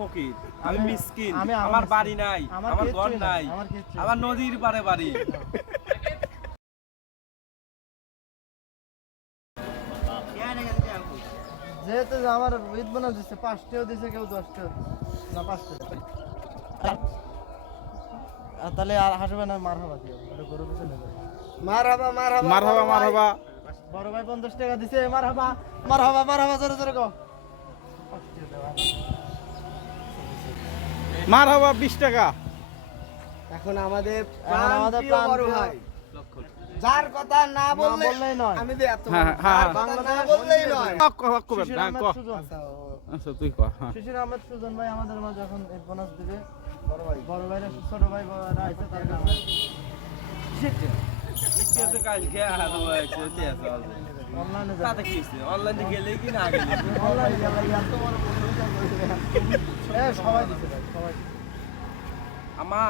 ফকির, আমি মিসকিন, আমার বাড়ি নাই, আমার ঘর নাই, আমার নদীর পারে বাড়ি। যেহেতু আমার ঈদ বোনাস দিচ্ছে, 5টাও দিচ্ছে, কেউ 10টাও না 5টা। তাহলে আর হাসবে না, মার হবা দিও, ওটা গরু পিছনে মারহাবা মারহাবা মারহাবা মারহাবা। বড় ভাই 50 টাকা দিছে, মারহাবা মারহাবা মারহাবা, জোরে জোরে কও। মারহাবা 20 টাকা। এখন আমাদের প্রাণ বড় ভাই, যার কথা না বললেই নয়, আমি যে এত বাংলা না বললেই নয়। আচ্ছা তুই কর। শিশির আহমেদ সুজন ভাই আমাদের মাঝে এখন ঈদ বোনাস দিবে। বড় ভাইরা ছোট ভাই বড়রা আছে, তার কাছে অনলাইনে তাতে কি হইছে? অনলাইনে গেলে কি না গেলে? অনলাইনে গেলে এত বড় প্রতিযোগিতা সবাই দিছে ভাই, সবাই।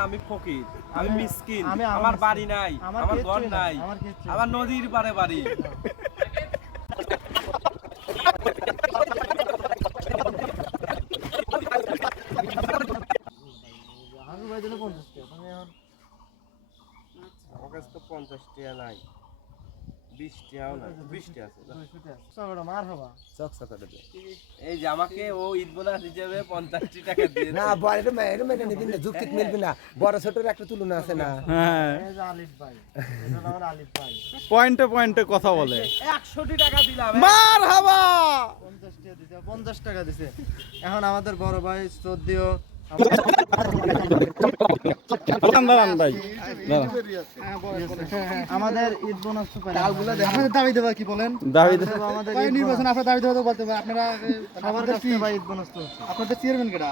আমি ফকির, আমি মিসকিন, আমার বাড়ি নাই, আমার ঘর নাই, আমার নদীর পারে বাড়ি। আমি ভাই দিলে 50 টাকা, তুমি এখন আমার কাছে তো 50 টাকা নাই, 20 টাকাও নাই, 20 টাকা আছে। 200 টাকা সবটা মার হবা এই যে আমাকে ও ঈদ বোনাস হিসেবে 50 টাকা দিয়েছে। না বড় মেয়ে নিদিন না, যুক্তি মিলবে না, বড় ছোটর একটা তুলনা আছে না। হ্যাঁ, এই যে আলিফ ভাই, এটা আমার আলিফ ভাই, পয়েন্টে পয়েন্টে কথা বলে। 100 টাকা দিলাম। মারহাবা 50 টাকা দিছে, 50 টাকা দিছে। এখন আমাদের বড় ভাই শ্রদ্ধেয় দাঁড়ান ভাই, আমাদের ঈদ বোনাস তো পাই, আমাদের দাবি দেবা কি বলেন? দাবি আমাদের নির্বাচন আপনারা দাবি দেওয়া বলতে পারেন, আপনারা সবার কাছে ভাই ঈদ বোনাস তো আপনাদের চেয়ারম্যান কেডা?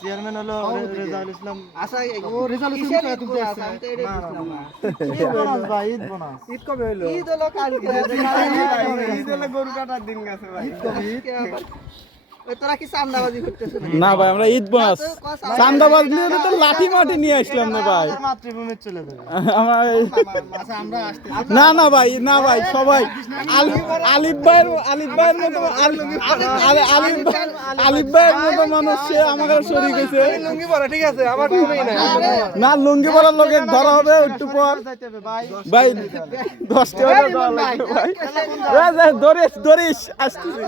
চেয়ারম্যান হলো রেজাউল ইসলাম। আচ্ছা, ও রেজাউল ইসলাম কত তুমি আসছে? না ঈদ বোনাস ভাই, ঈদ বোনাস। ঈদ কবে হলো? ঈদ হলো কালকে। ঈদ হলো গরু কাটার দিন গেছে ভাই। ঈদ কবে? ঈদ ওই তোরা কি চান্দাবাজি করতেছ? না ভাই, আমরা ঈদ বোনাস চান্দাবাজ নিয়ে তো লাঠি মাটি নিয়ে আসলাম না ভাই। মাতৃভূমি চলে যাবে। আচ্ছা আমরা আসতে না না ভাই, না ভাই, সবাই আলিফ ভাইয়ের মতো আলিফ ভাইয়ের মতো মানুষ সে আমাকে শরীক হয়েছে। লুঙ্গি পরা ঠিক আছে, আমার কোনোই নাই। না, লুঙ্গি পরার লোকে ধরা হবে একটু পর ভাই। 10 টাকা দেওয়া লাগবে ভাই। ধরিস আসতেছি।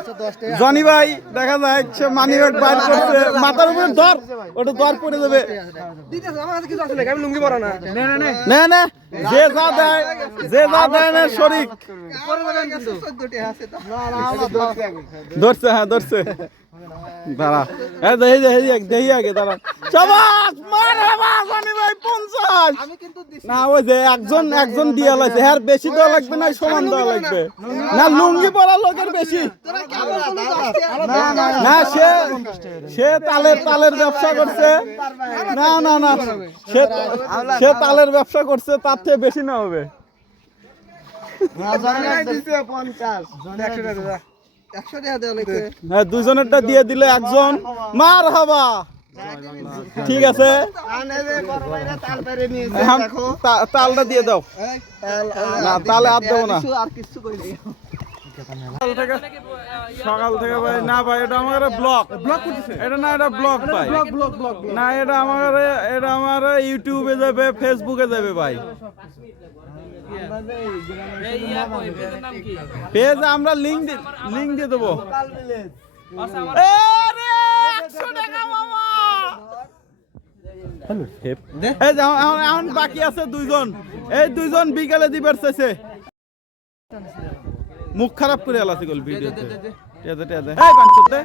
জনি ভাই দেখা যায় সে মানি ব্যাগ বাইর করছে, মাথার উপরে ধর, ওটা ধর পড়ে যাবে। দিতেছ আমার কাছে কিছু আছে না, আমি লুঙ্গি পরা না। না না, যে যা দেয় না শরীক। পরে যাবেন কিন্তু 14 টাকা আছে তো। না না, আমার ধরছে, হ্যাঁ ধরছে। দাঁড়া, দেখি আগে দাঁড়া। সবাস মারহাবা জনি ভাই 50। আমি কিন্তু দিছি না, ওই যে একজন দিয়া লাগছে, হ্যাঁ বেশি দেওয়া লাগবে না, সমান দেওয়া লাগবে না। লুঙ্গি পরা লোকের বেশি তোরা কেমন বলো 10 টাকা? না, সে তালের ব্যবসা করছে। না না না, সে তালের ব্যবসা করছে, তার থেকে বেশি না হবে। দিছে 50 100 টাকা 100 টাকা দেওয়া লাগবে। হ্যাঁ, দুজনেরটা দিয়ে দিলে একজন মারহাবা। ঠিক আছে, আনে রে বড় ভাইরা তাল পেরে নিয়েছে, এখন দেখো তালটা দিয়ে দাও। না, তালে আর দেবো না। আর কিছু কইলি সকাল থেকে ভাই, না ভাই এটা আমার ব্লগ করতেছে। এটা না, এটা ব্লগ ভাই, না এটা আমার ইউটিউবে যাবে, ফেসবুকে যাবে ভাই। পেজ আমরা লিংক দিয়ে দেবো। এখন বাকি আছে 2 জন, এই 2 জন বিকালে দিবার চাইছে। মুখ খারাপ করে আলাসি গল ভিডিওতে। এই বানছতে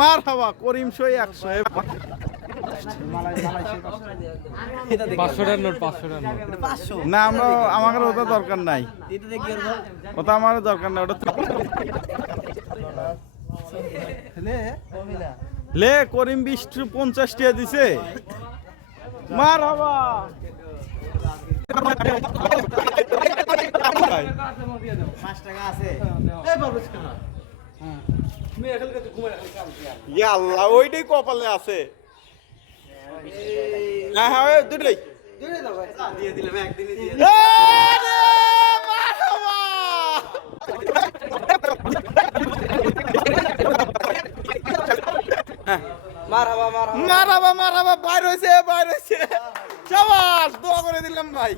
মারহাবা করিম সই 100। 500 টাকার নোট, 500 টাকার নোট। না, আমাদের ওটা দরকার নাই, ওটা আমার দরকার নাই। ওটা লে করিম 20-50 টাকা দিছে। মারহাবা। 5 টাকা আছে। এই বাবুস কেনা ইয়াল্লাহ, ওইটাই কপালে আছে। হ্যাঁ হ্যাঁ, দুটোই দাও ভাই, দিয়ে দিলাম একদিনই দিয়ে। মারহাবা। মারাবা বাইর হইছে শাবাশ দোয়া করে দিলাম ভাই